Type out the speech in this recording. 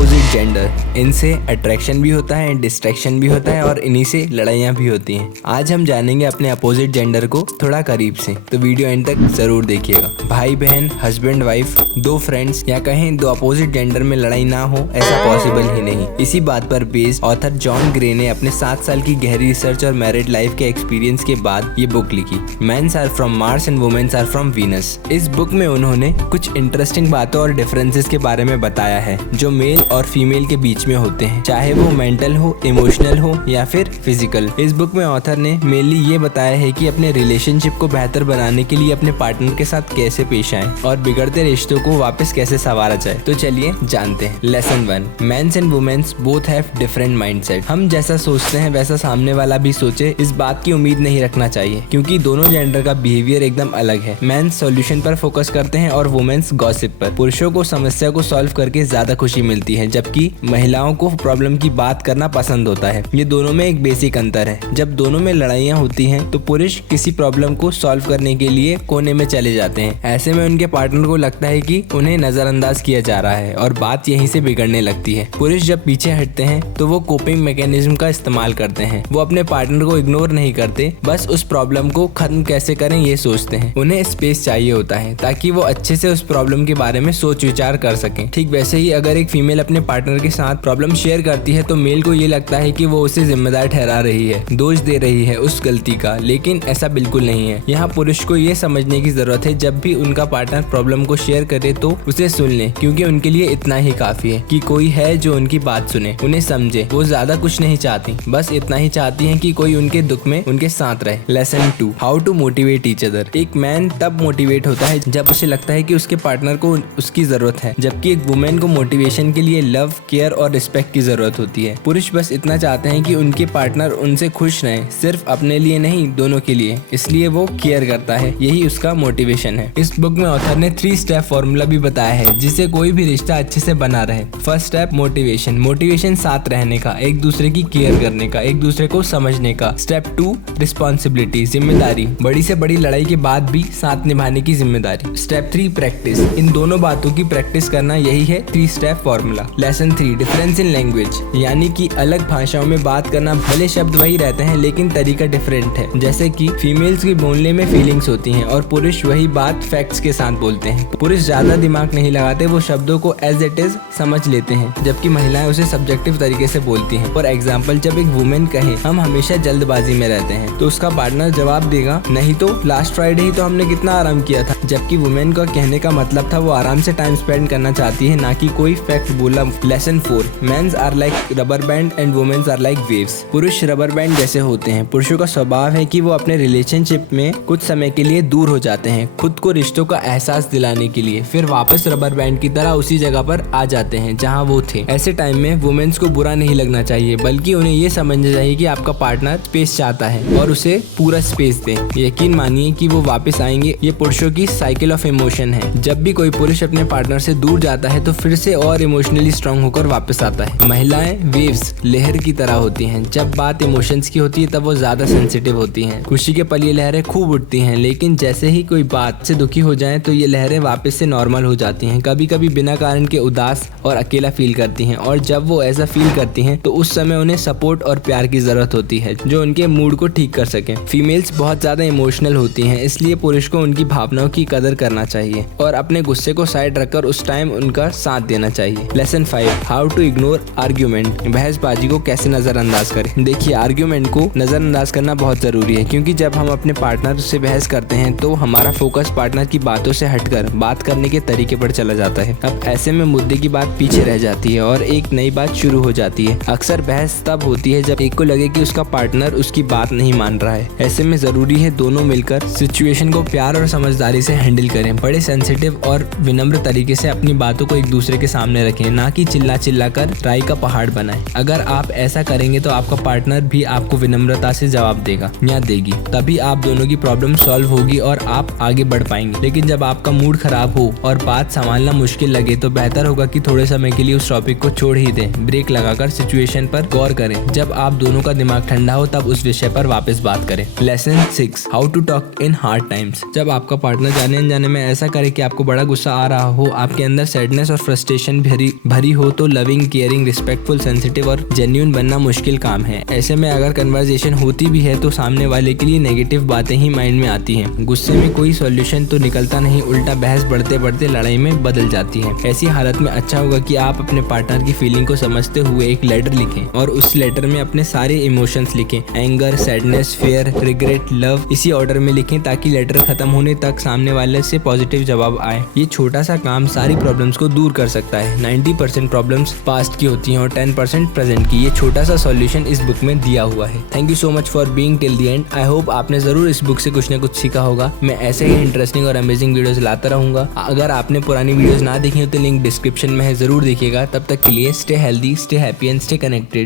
Opposite gender, इनसे attraction भी होता है, डिस्ट्रैक्शन भी होता है और इन्हीं से लड़ाइयाँ भी होती हैं। आज हम जानेंगे अपने अपोजिट जेंडर को थोड़ा करीब से, तो वीडियो एंड तक जरूर देखिएगा। भाई बहन, हस्बैंड वाइफ, दो फ्रेंड्स या कहें दो अपोजिट जेंडर में लड़ाई ना हो, ऐसा पॉसिबल ही नहीं। इसी बात पर बेस्ड ऑथर जॉन ग्रे ने अपने 7 साल की गहरी रिसर्च और मैरिड लाइफ के एक्सपीरियंस के बाद ये बुक लिखी, mens are from Mars and women's are from Venus. इस बुक में उन्होंने कुछ इंटरेस्टिंग बातों और डिफरेंसेस के बारे में बताया है जो मेल और फीमेल के बीच में होते हैं, चाहे वो मेंटल हो, इमोशनल हो या फिर फिजिकल। इस बुक में ऑथर ने मेनली ये बताया है कि अपने रिलेशनशिप को बेहतर बनाने के लिए अपने पार्टनर के साथ कैसे पेश आए और बिगड़ते रिश्तों को वापस कैसे संवारा जाए। तो चलिए जानते हैं। Lesson 1, men's and women's both have different mindset. हम जैसा सोचते हैं वैसा सामने वाला भी सोचे, इस बात की उम्मीद नहीं रखना चाहिए, क्योंकि दोनों जेंडर का बिहेवियर एकदम अलग है। मेंस सॉल्यूशन पर फोकस करते हैं और वुमेन्स गॉसिप पर। पुरुषों को समस्या को सॉल्व करके ज्यादा खुशी मिलती है, जबकि महिलाओं को प्रॉब्लम की बात करना पसंद होता है। ये दोनों में एक बेसिक अंतर है। जब दोनों में लड़ाइयाँ होती हैं तो पुरुष किसी प्रॉब्लम को सॉल्व करने के लिए कोने में चले जाते हैं। ऐसे में उनके पार्टनर को लगता है कि उन्हें नजरअंदाज किया जा रहा है और बात यहीं से बिगड़ने लगती है। पुरुष जब पीछे हटते हैं तो वो कोपिंग मैकेनिज्म का इस्तेमाल करते हैं। वो अपने पार्टनर को इग्नोर नहीं करते, बस उस प्रॉब्लम को खत्म कैसे करें ये सोचते हैं। उन्हें स्पेस चाहिए होता है ताकि वो अच्छे से उस प्रॉब्लम के बारे में सोच विचार कर सकें। ठीक वैसे ही अगर एक फीमेल अपने पार्टनर के साथ प्रॉब्लम शेयर करती है तो मेल को ये लगता है कि वो उसे जिम्मेदार ठहरा रही है, दोष दे रही है उस गलती का, लेकिन ऐसा बिल्कुल नहीं है। यहाँ पुरुष को ये समझने की जरूरत है जब भी उनका पार्टनर प्रॉब्लम को शेयर करे तो उसे सुन ले, क्योंकि उनके लिए इतना ही काफी है कि कोई है जो उनकी बात सुने, उन्हें समझे। वो ज्यादा कुछ नहीं चाहती, बस इतना ही चाहती है कि कोई उनके दुख में उनके साथ रहे। Lesson 2, how to motivate each other. एक मैन तब मोटिवेट होता है जब उसे लगता है कि उसके पार्टनर को उसकी जरूरत है, जबकि एक वुमेन को मोटिवेशन के लिए लव, केयर और रिस्पेक्ट की जरूरत होती है। पुरुष बस इतना चाहते हैं कि उनके पार्टनर उनसे खुश रहें, सिर्फ अपने लिए नहीं दोनों के लिए, इसलिए वो केयर करता है। यही उसका मोटिवेशन है। इस बुक में ऑथर ने 3 स्टेप फॉर्मूला भी बताया है जिससे कोई भी रिश्ता अच्छे से बना रहे। फर्स्ट स्टेप मोटिवेशन, मोटिवेशन साथ रहने का, एक दूसरे की केयर करने का, एक दूसरे को समझने का। स्टेप 2 रिस्पॉन्सिबिलिटी, जिम्मेदारी, बड़ी से बड़ी लड़ाई के बाद भी साथ निभाने की जिम्मेदारी। स्टेप 3 प्रैक्टिस, इन दोनों बातों की प्रैक्टिस करना, यही है 3 step formula. Lesson 3 difference in language, यानी कि अलग भाषाओं में बात करना, भले शब्द वही रहते हैं लेकिन तरीका डिफरेंट है। जैसे कि फीमेल्स की बोलने में फीलिंग्स होती हैं और पुरुष वही बात फैक्ट्स के साथ बोलते हैं। पुरुष ज्यादा दिमाग नहीं लगाते, वो शब्दों को एज इट इज समझ लेते हैं, जबकि महिलाएं उसे सब्जेक्टिव तरीके से बोलती हैं। फॉर एग्जाम्पल, जब एक वुमेन कहे हम हमेशा जल्दबाजी में रहते हैं तो उसका पार्टनर जवाब देगा नहीं तो लास्ट फ्राइडे ही तो हमने कितना आराम किया था, जबकि वुमेन का कहने का मतलब था वो आराम से टाइम स्पेंड करना चाहती है, ना कि कोई फैक्ट बोला। Lesson 4, men's are like rubber band and women's are like waves. पुरुष रबर बैंड जैसे होते हैं। पुरुषों का स्वभाव है कि वो अपने रिलेशनशिप में कुछ समय के लिए दूर हो जाते हैं, खुद को रिश्तों का एहसास दिलाने के लिए, फिर वापस रबर बैंड की तरह उसी जगह पर आ जाते हैं जहां वो थे। ऐसे टाइम में वुमेन्स को बुरा नहीं लगना चाहिए, बल्कि उन्हें ये समझना चाहिए कि आपका पार्टनर स्पेस चाहता है और उसे पूरा स्पेस दें। यकीन मानिए कि वो वापस आएंगे। ये पुरुषों की साइकिल ऑफ इमोशन है। जब भी कोई पुरुष अपने पार्टनर से दूर जाता है तो फिर से और इमोशनली स्ट्रांग होकर वापस आता है। महिलाएं वेव्स, लहर की तरह होती हैं। जब बात इमोशंस की होती है तब वो ज्यादा सेंसिटिव होती हैं। खुशी के पल ये लहरें खूब उठती हैं, लेकिन जैसे ही कोई बात से दुखी हो जाए तो ये लहरें वापस से नॉर्मल हो जाती हैं। कभी कभी बिना कारण के उदास और अकेला फील करती हैं, और जब वो ऐसा फील करती हैं तो उस समय उन्हें सपोर्ट और प्यार की जरूरत होती है जो उनके मूड को ठीक कर सके। फीमेल्स बहुत ज्यादा इमोशनल होती हैं, इसलिए पुरुष को उनकी भावनाओं की कदर करना चाहिए और अपने गुस्से को साइड रखकर उस टाइम उनका साथ देना चाहिए। Lesson 5, how to ignore argument, बहसबाजी को कैसे नजरअंदाज करें। देखिए, आर्ग्यूमेंट को नजरअंदाज करना बहुत जरूरी है, क्योंकि जब हम अपने पार्टनर से बहस करते हैं तो हमारा फोकस पार्टनर की बातों से हटकर बात करने के तरीके पर चला जाता है। अब ऐसे में मुद्दे की बात पीछे रह जाती है और एक नई बात शुरू हो जाती है। अक्सर बहस तब होती है जब एक को लगे कि उसका पार्टनर उसकी बात नहीं मान रहा है। ऐसे में जरूरी है दोनों मिलकर सिचुएशन को प्यार और समझदारी से हैंडल करें। बड़े सेंसिटिव और विनम्र तरीके से अपनी बातों को एक दूसरे के सामने रखें, ना कि चिल्ला चिल्ला कर राई का पहाड़ बनाएं। अगर आप ऐसा करेंगे तो आपका पार्टनर भी आपको विनम्रता से जवाब देगा या देगी, तभी आप दोनों की प्रॉब्लम सॉल्व होगी और आप आगे बढ़ पाएंगे। लेकिन जब आपका मूड खराब हो और बात संभालना मुश्किल लगे तो बेहतर होगा कि थोड़े समय के लिए उस टॉपिक को छोड़ ही दें। ब्रेक लगाकर सिचुएशन पर गौर करें। जब आप दोनों का दिमाग ठंडा हो तब उस विषय पर वापस बात करें। Lesson 6, how to talk in hard times. जब आपका पार्टनर जाने अनजाने में ऐसा करे कि आपको बड़ा गुस्सा आ रहा हो, आपके अंदर सैडनेस और फ्रस्ट्रेशन भरी हो, तो लविंग, केयरिंग, रिस्पेक्टफुल, सेंसिटिव और जेन्युइन बनना मुश्किल काम है। ऐसे में अगर कन्वर्सेशन होती भी है तो सामने वाले के लिए नेगेटिव बातें ही माइंड में आती हैं। गुस्से में कोई सॉल्यूशन तो निकलता नहीं, उल्टा बहस बढ़ते बढ़ते लड़ाई में बदल जाती है। ऐसी हालत में अच्छा होगा कि आप अपने पार्टनर की फीलिंग को समझते हुए एक लेटर लिखें और उस लेटर में अपने सारे इमोशंस लिखें, anger, sadness, fair, regret, love, इसी ऑर्डर में लिखें ताकि लेटर खत्म होने तक सामने वाले से पॉजिटिव जवाब आए। ये छोटा सा काम सारी प्रॉब्लम्स को दूर कर सकता है। 90% प्रॉब्लम्स पास्ट की होती हैं और 10% प्रेजेंट की। ये छोटा सा सॉल्यूशन इस बुक में दिया हुआ है। Thank you so much for being till the end. I hope आपने जरूर इस बुक से कुछ न कुछ सीखा होगा। मैं ऐसे ही इंटरेस्टिंग और अमेजिंग वीडियोस लाता रहूंगा। अगर आपने पुरानी वीडियोस ना देखी हो तो लिंक डिस्क्रिप्शन में है, जरूर देखिएगा। तब तक के लिए stay healthy, stay happy and stay connected.